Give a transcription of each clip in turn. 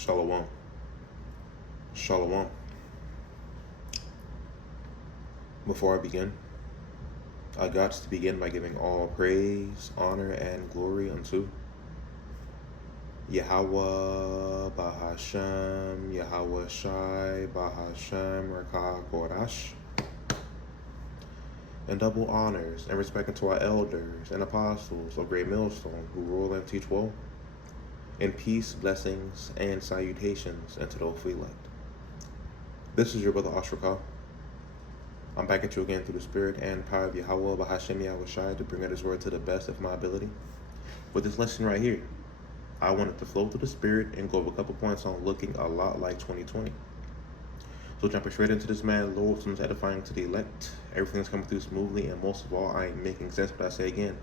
Shalom. Shalom. Before I begin, I got to begin by giving all praise, honor, and glory unto Yahweh, Bahashem, Yahweh Shai, Bahashem, Rakah, Korash, and double honors and respect unto our elders and apostles of Great Millstone who rule and teach well, and peace, blessings, and salutations unto those we elect. This is your brother Ahsh-Rawchaa. I'm back at you again through the spirit and power of Yahweh, Bahashem, Yahweh Shai, to bring out his word to the best of my ability. With this lesson right here, I wanted to flow through the spirit and go over a couple points on looking a lot like 2020. So jumping straight into this, man, Lord, some edifying to the elect. Everything's coming through smoothly, and most of all, I ain't making sense, but I say again,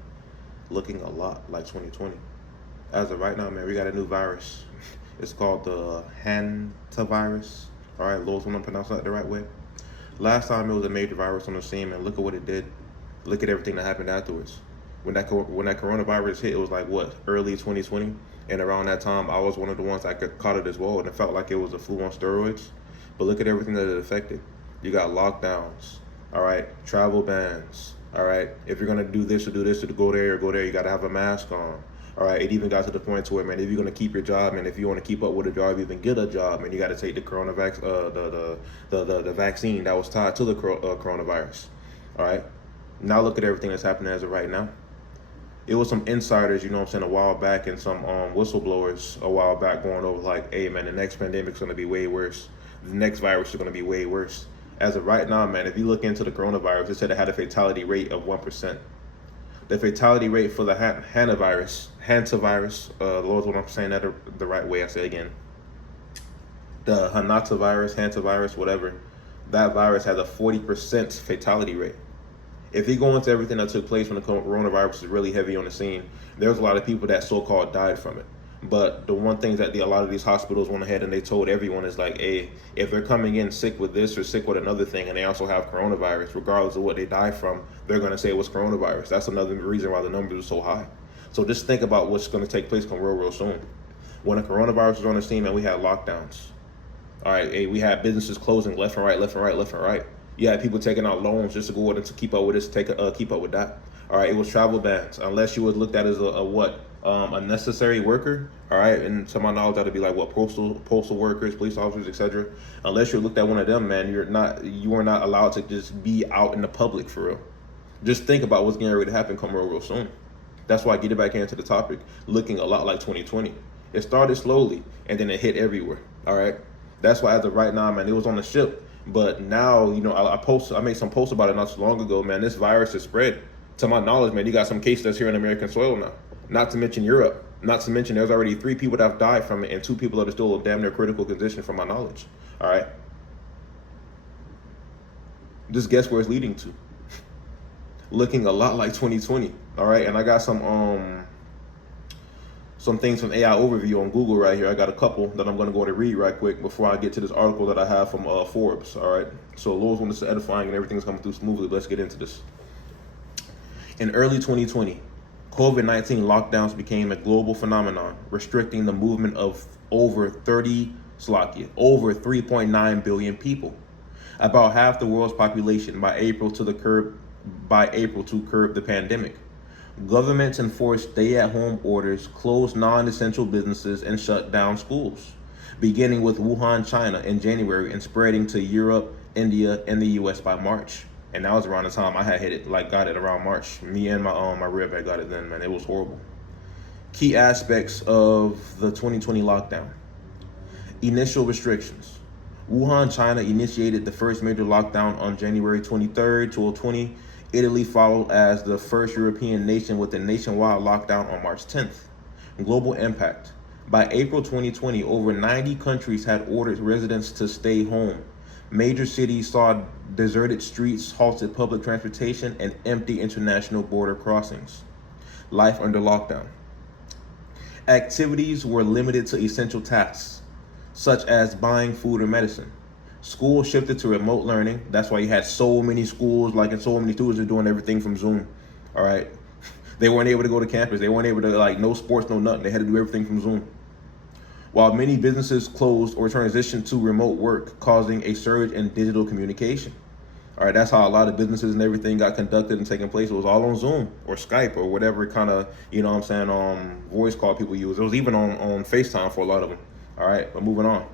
looking a lot like 2020. As of right now, man, we got a new virus. It's called the hantavirus. All right, Lord, when I'm pronouncing that the right way. Last time it was a major virus on the scene, and look at what it did. Look at everything that happened afterwards. When that coronavirus hit, it was like, what, early 2020? And around that time, I was one of the ones that caught it as well, and it felt like it was a flu on steroids. But look at everything that it affected. You got lockdowns, all right, travel bans, all right. If you're going to do this or do this or go there, you got to have a mask on. All right, it even got to the point to where, man, if you're gonna keep your job, and if you want to keep up with a job, even get a job, man, you got to take the the vaccine that was tied to the coronavirus. All right, now look at everything that's happening as of right now. It was some insiders, you know what I'm saying, a while back, and some whistleblowers a while back going over like, hey, man, the next pandemic's gonna be way worse. The next virus is gonna be way worse. As of right now, man, if you look into the coronavirus, it said it had a fatality rate of 1%. The fatality rate for the hantavirus, Lord, what I'm saying that the right way, I say again. The hantavirus, whatever, that virus has a 40% fatality rate. If you go into everything that took place when the coronavirus was really heavy on the scene, there was a lot of people that so-called died from it. But the one thing that a lot of these hospitals went ahead and they told everyone is like, hey, if they're coming in sick with this or sick with another thing, and they also have coronavirus, regardless of what they die from, they're going to say it was coronavirus. That's another reason why the numbers are so high. So just think about what's going to take place come real soon. When the coronavirus was on the scene, and we had lockdowns. All right, hey, we had businesses closing left and right. You had people taking out loans just to go in and to keep up with this, keep up with that. All right, it was travel bans, unless you was looked at as a necessary worker. All right, and to my knowledge, that'd be like what, postal workers, police officers, etc. Unless you looked at one of them, man, you are not allowed to just be out in the public for real. Just think about what's getting ready to happen come real soon. That's why I get it back into the topic, looking a lot like 2020. It started slowly and then it hit everywhere. All right, that's why as of right now, man, it was on the ship. But now, you know, I made some posts about it not so long ago, man. This virus has spread. To my knowledge, man, you got some cases that's here on American soil now. Not to mention Europe. Not to mention there's already 3 people that have died from it and 2 people that are still in damn near critical condition from my knowledge. All right. Just guess where it's leading to. Looking a lot like 2020. All right. And I got some things from AI Overview on Google right here. I got a couple that I'm going to go to read right quick before I get to this article that I have from Forbes. All right. So Lord's when this is edifying and everything's coming through smoothly. Let's get into this. In early 2020, COVID-19 lockdowns became a global phenomenon, restricting the movement of over 3.9 billion people, about half the world's population by April to curb the pandemic. Governments enforced stay-at-home orders, closed non-essential businesses, and shut down schools, beginning with Wuhan, China in January and spreading to Europe, India, and the US by March. And that was around the time I had got it around March. Me and my rib had got it then, man. It was horrible. Key aspects of the 2020 lockdown. Initial restrictions. Wuhan, China initiated the first major lockdown on January 23rd, 2020. Italy followed as the first European nation with a nationwide lockdown on March 10th. Global impact. By April 2020, over 90 countries had ordered residents to stay home. Major cities saw deserted streets, halted public transportation, and empty international border crossings. Life under lockdown. Activities were limited to essential tasks, such as buying food or medicine. Schools shifted to remote learning. That's why you had so many schools, and so many students are doing everything from Zoom. All right. They weren't able to go to campus. They weren't able to, no sports, no nothing. They had to do everything from Zoom. while many businesses closed or transitioned to remote work, causing a surge in digital communication. All right, that's how a lot of businesses and everything got conducted and taking place. It was all on Zoom or Skype or whatever kind of, voice call people use. It was even on FaceTime for a lot of them. All right, but moving on.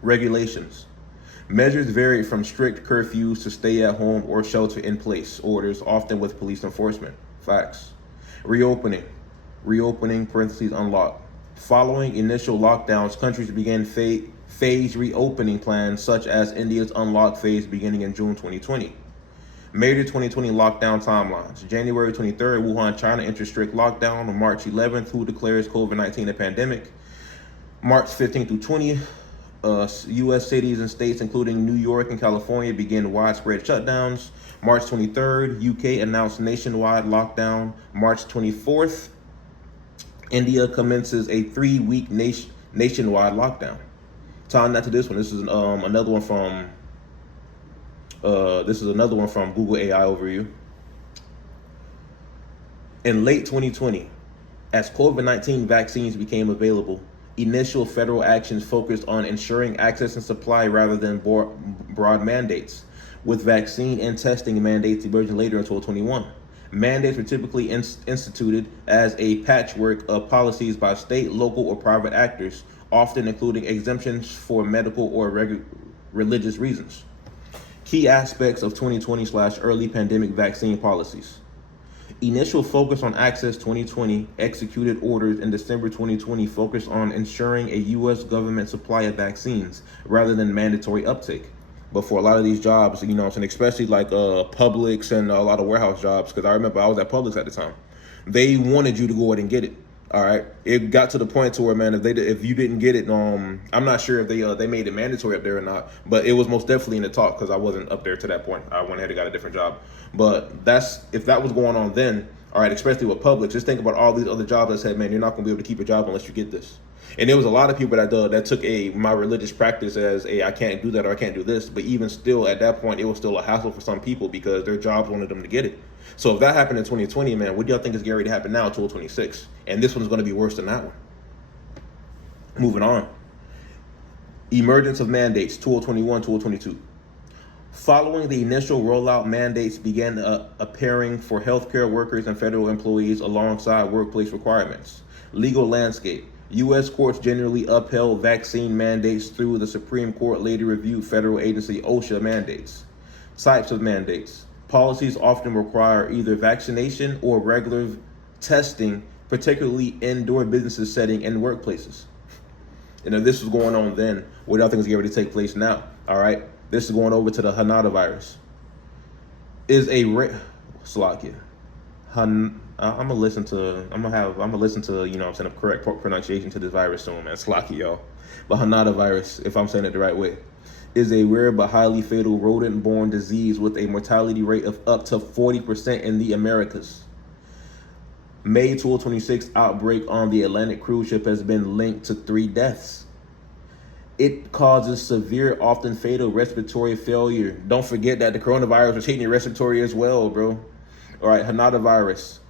Regulations. Measures varied from strict curfews to stay at home or shelter in place orders, often with police enforcement. Facts. Reopening. Reopening parentheses unlock. Following initial lockdowns, countries began phase reopening plans, such as India's unlock phase beginning in June 2020. Major 2020 lockdown timelines. January 23rd, Wuhan, China enters strict lockdown. On March 11th, WHO declares COVID-19 a pandemic. March 15th through 20th, U.S. cities and states, including New York and California, begin widespread shutdowns. March 23rd, UK announced nationwide lockdown. March 24th, India commences a 3-week nationwide lockdown. Tying that to this one, this is another one from Google AI Overview. In late 2020, as COVID-19 vaccines became available, initial federal actions focused on ensuring access and supply rather than broad mandates, with vaccine and testing mandates emerging later in 2021. Mandates were typically instituted as a patchwork of policies by state, local, or private actors, often including exemptions for medical or religious reasons. Key aspects of 2020/early pandemic vaccine policies. Initial focus on access 2020, executed orders in December 2020 focused on ensuring a U.S. government supply of vaccines rather than mandatory uptake. But for a lot of these jobs, and especially like Publix and a lot of warehouse jobs, because I remember I was at Publix at the time, they wanted you to go ahead and get it. All right, it got to the point to where, man, if you didn't get it, I'm not sure if they made it mandatory up there or not, but it was most definitely in the talk because I wasn't up there to that point. I went ahead and got a different job. But if that was going on then, all right, especially with Publix, just think about all these other jobs that said, man, you're not gonna be able to keep a job unless you get this. And there was a lot of people that took my religious practice as I can't do that or I can't do this. But even still, at that point, it was still a hassle for some people because their jobs wanted them to get it. So if that happened in 2020, man, what do y'all think is getting ready to happen now, 2026? And this one's going to be worse than that one. Moving on. Emergence of mandates, 2021, 2022. Following the initial rollout, mandates began appearing for healthcare workers and federal employees alongside workplace requirements. Legal landscape. U.S. courts generally upheld vaccine mandates through the Supreme Court later reviewed federal agency OSHA mandates. Types of mandates. Policies often require either vaccination or regular testing, particularly indoor businesses setting and workplaces. And if this was going on then, what do y'all think is getting ready to take place now? All right, this is going over to the Hanada virus. I'm gonna listen to a correct pronunciation to this virus soon, man. Slocky, y'all. But Hanada virus, if I'm saying it the right way, is a rare but highly fatal rodent-borne disease with a mortality rate of up to 40% in the Americas. May 2026 outbreak on the Atlantic cruise ship has been linked to 3 deaths. It causes severe, often fatal respiratory failure. Don't forget that the coronavirus was hitting your respiratory as well, bro. All right, Hanada virus,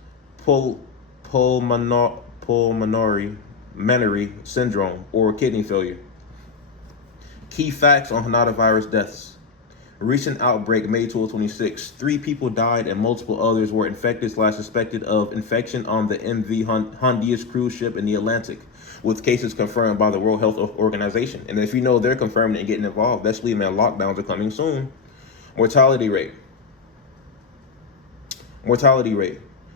pulmonary syndrome, or kidney failure. Key facts on Hanada virus deaths. Recent outbreak, May 2026. 3 people died and multiple others were infected/suspected of infection on the MV Hondias cruise ship in the Atlantic, with cases confirmed by the World Health Organization. And if you know they're confirming and getting involved, that's leaving, man, lockdowns are coming soon. Mortality rate.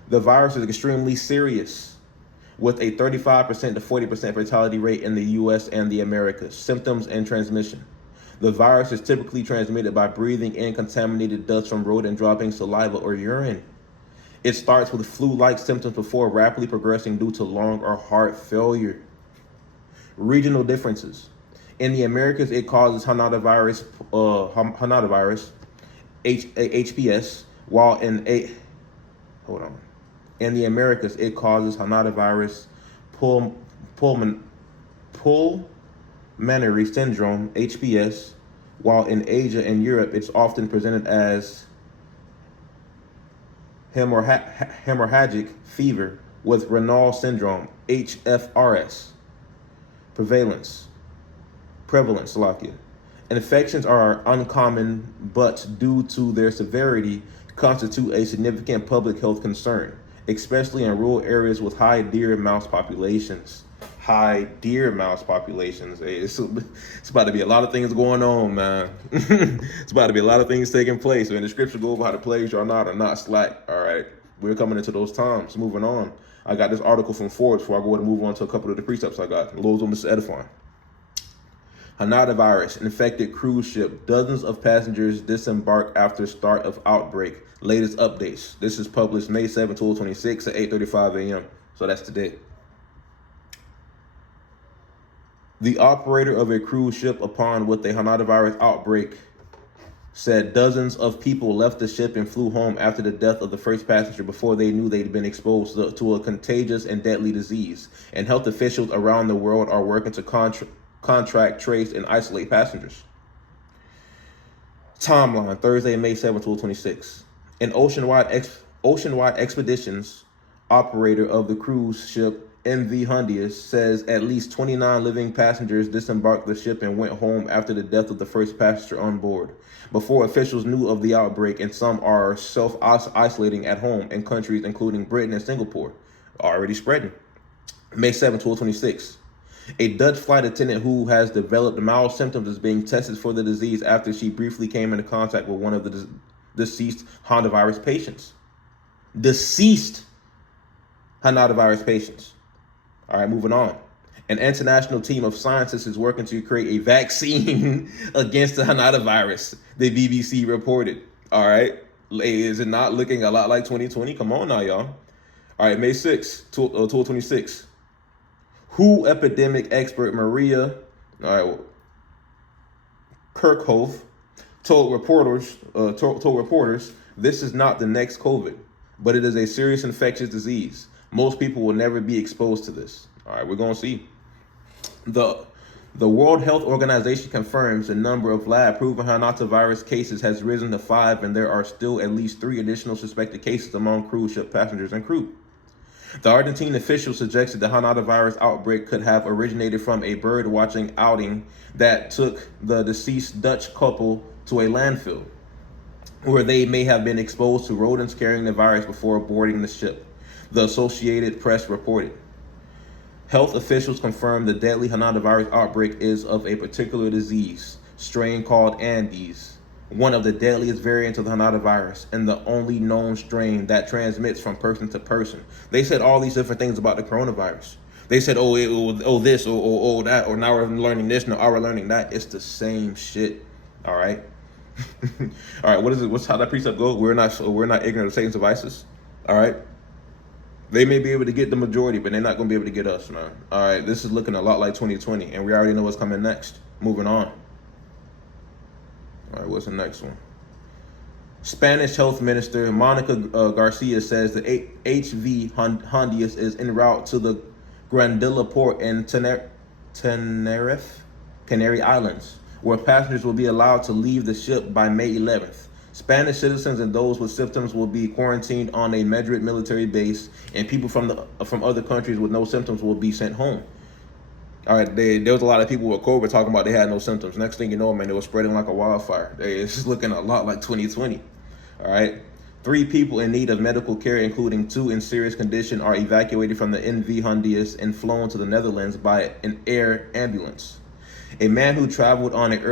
The virus is extremely serious, with a 35% to 40% fatality rate in the U.S. and the Americas. Symptoms and transmission. The virus is typically transmitted by breathing in contaminated dust from rodent droppings, saliva, or urine. It starts with flu-like symptoms before rapidly progressing due to lung or heart failure. Regional differences. In the Americas, it causes Hanada virus, HPS, while in the Americas, it causes Hanada virus, pulmonary syndrome, HPS, while in Asia and Europe, it's often presented as hemorrhagic fever with Raynaud syndrome, HFRS. Prevalence, Salakia. Infections are uncommon, but due to their severity, constitute a significant public health concern, especially in rural areas with high deer and mouse populations. High deer mouse populations. Hey, it's about to be a lot of things going on, man. It's about to be a lot of things taking place. And the scripture go over how the plagues are not slack. All right, we're coming into those times. Moving on. I got this article from Forbes before I go ahead and move on to a couple of the precepts I got. Lord's on Mr. Edifying. Hanada virus infected cruise ship. Dozens of passengers disembark after start of outbreak. Latest updates. This is published May 7, 2026 at 8:35 a.m. So that's today. The operator of a cruise ship, upon with a Hanada virus outbreak, said dozens of people left the ship and flew home after the death of the first passenger before they knew they'd been exposed to a contagious and deadly disease. And health officials around the world are working to contract, trace, and isolate passengers. Timeline, Thursday, May 7, 2026. An ocean-wide expeditions operator of the cruise ship MV Hondius says at least 29 living passengers disembarked the ship and went home after the death of the first passenger on board. Before officials knew of the outbreak, and some are self-isolating at home in countries including Britain and Singapore, already spreading. May 7, 2026. A Dutch flight attendant who has developed mild symptoms is being tested for the disease after she briefly came into contact with one of the deceased Hanada virus patients. Deceased Hanada virus patients. All right, moving on. An international team of scientists is working to create a vaccine against the Hanada virus, the BBC reported. All right, is it not looking a lot like 2020? Come on now, y'all. All right, May 6, 2026. WHO epidemic expert Maria Kirkhope told reporters, this is not the next COVID, but it is a serious infectious disease. Most people will never be exposed to this. All right, we're going to see. The World Health Organization confirms the number of lab-proven Hanada virus cases has risen to 5, and there are still at least 3 additional suspected cases among cruise ship passengers and crew. The Argentine official suggested the Hanada virus outbreak could have originated from a bird-watching outing that took the deceased Dutch couple to a landfill, where they may have been exposed to rodents carrying the virus before boarding the ship, the Associated Press reported. Health officials confirmed the deadly Hanada virus outbreak is of a particular disease strain called Andes, one of the deadliest variants of the Hanada virus and the only known strain that transmits from person to person. They said all these different things about the coronavirus. They said, this, that, or now we're learning this, now we're learning that. It's the same shit. All right. All right. What is it? What's how that precept go? We're not ignorant of Satan's devices. All right. They may be able to get the majority, but they're not going to be able to get us, man. All right, this is looking a lot like 2020, and we already know what's coming next. Moving on. All right, what's the next one? Spanish Health Minister Monica Garcia says the HV Hondius is en route to the Granadilla port in Tenerife, Canary Islands, where passengers will be allowed to leave the ship by May 11th. Spanish citizens and those with symptoms will be quarantined on a Madrid military base, and people from other countries with no symptoms will be sent home. All right, there was a lot of people with COVID talking about they had no symptoms. Next thing you know, man, they were spreading like a wildfire. It's looking a lot like 2020. All right, 3 people in need of medical care, including 2 in serious condition, are evacuated from the NV Hondius and flown to the Netherlands by an air ambulance. A man who traveled on an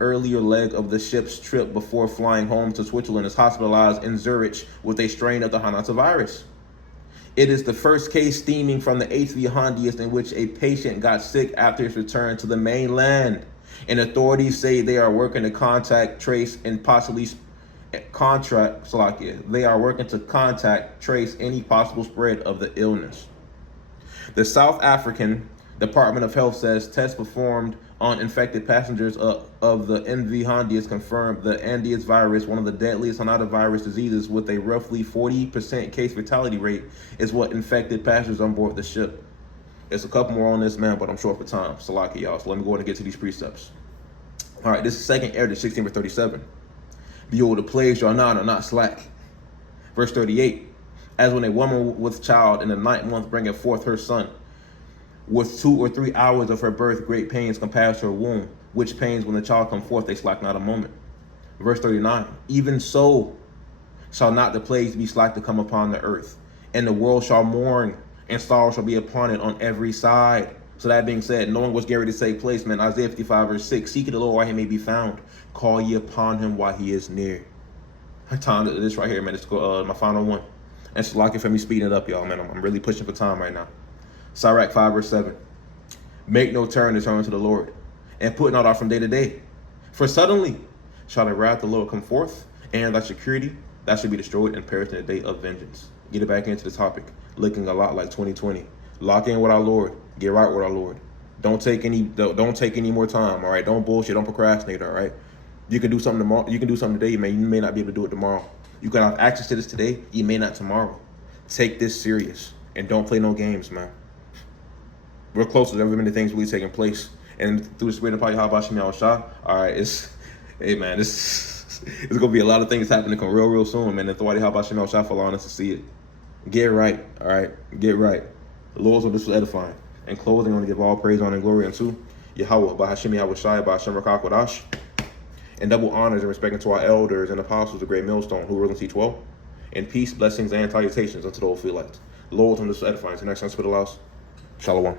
earlier leg of the ship's trip before flying home to Switzerland is hospitalized in Zurich with a strain of the Hanada virus. It is the first case stemming from the HV Hondius in which a patient got sick after his return to the mainland. And authorities say they are working to contact, trace, and possibly trace any possible spread of the illness. The South African Department of Health says tests performed on infected passengers of the NV Hondius confirmed the Andes virus, one of the deadliest Hanada virus diseases with a roughly 40% case fatality rate, is what infected passengers on board the ship. There's a couple more on this, man, but I'm short for time. Salaki, y'all. So let me go ahead and get to these precepts. All right, this is 2nd Ezra 16:37. Behold, the plagues are not slack. Verse 38. As when a woman with child in the 9th month bringeth forth her son, With 2 or 3 hours of her birth, great pains compass her womb, which pains when the child come forth, they slack not a moment. Verse 39, even so shall not the plagues be slack to come upon the earth, and the world shall mourn, and sorrow shall be upon it on every side. So that being said, knowing what's getting ready to take place, man, Isaiah 55 verse 6, seek the Lord while he may be found. Call ye upon him while he is near. Time to this right here, man. It's my final one. And it's lucky for me speeding it up, y'all, man. I'm really pushing for time right now. Sirach 5 verse 7. Make no turn to turn to the Lord, and put not off from day to day. For suddenly shall the wrath of the Lord come forth, and thy security that should be destroyed and perish in the day of vengeance. Get it back into the topic. Looking a lot like 2020. Lock in with our Lord. Get right with our Lord. Don't take any more time. All right. Don't bullshit. Don't procrastinate. All right. You can do something tomorrow. You can do something today, man. You may not be able to do it tomorrow. You can have access to this today. You may not tomorrow. Take this serious and don't play no games, man. We're close to every minute things really taking place, and through the spirit of Ahsh-Rawchaa, all right, hey man, it's gonna be a lot of things happening real soon, man. And through Ahsh-Rawchaa for allowing us to see it. Get right, all right, get right. The Lord's will this was edifying. In closing, I want to give all praise, honor, and glory unto Yahweh, by Hashem Yahweh by Ahsh-Rawchaa, and double honors and respect to our elders and apostles of the great millstone who rule and teach well, and peace, blessings, and salutations unto the Ophelites. The Lord's on this edifying. Until next time, spit allows. Shalom.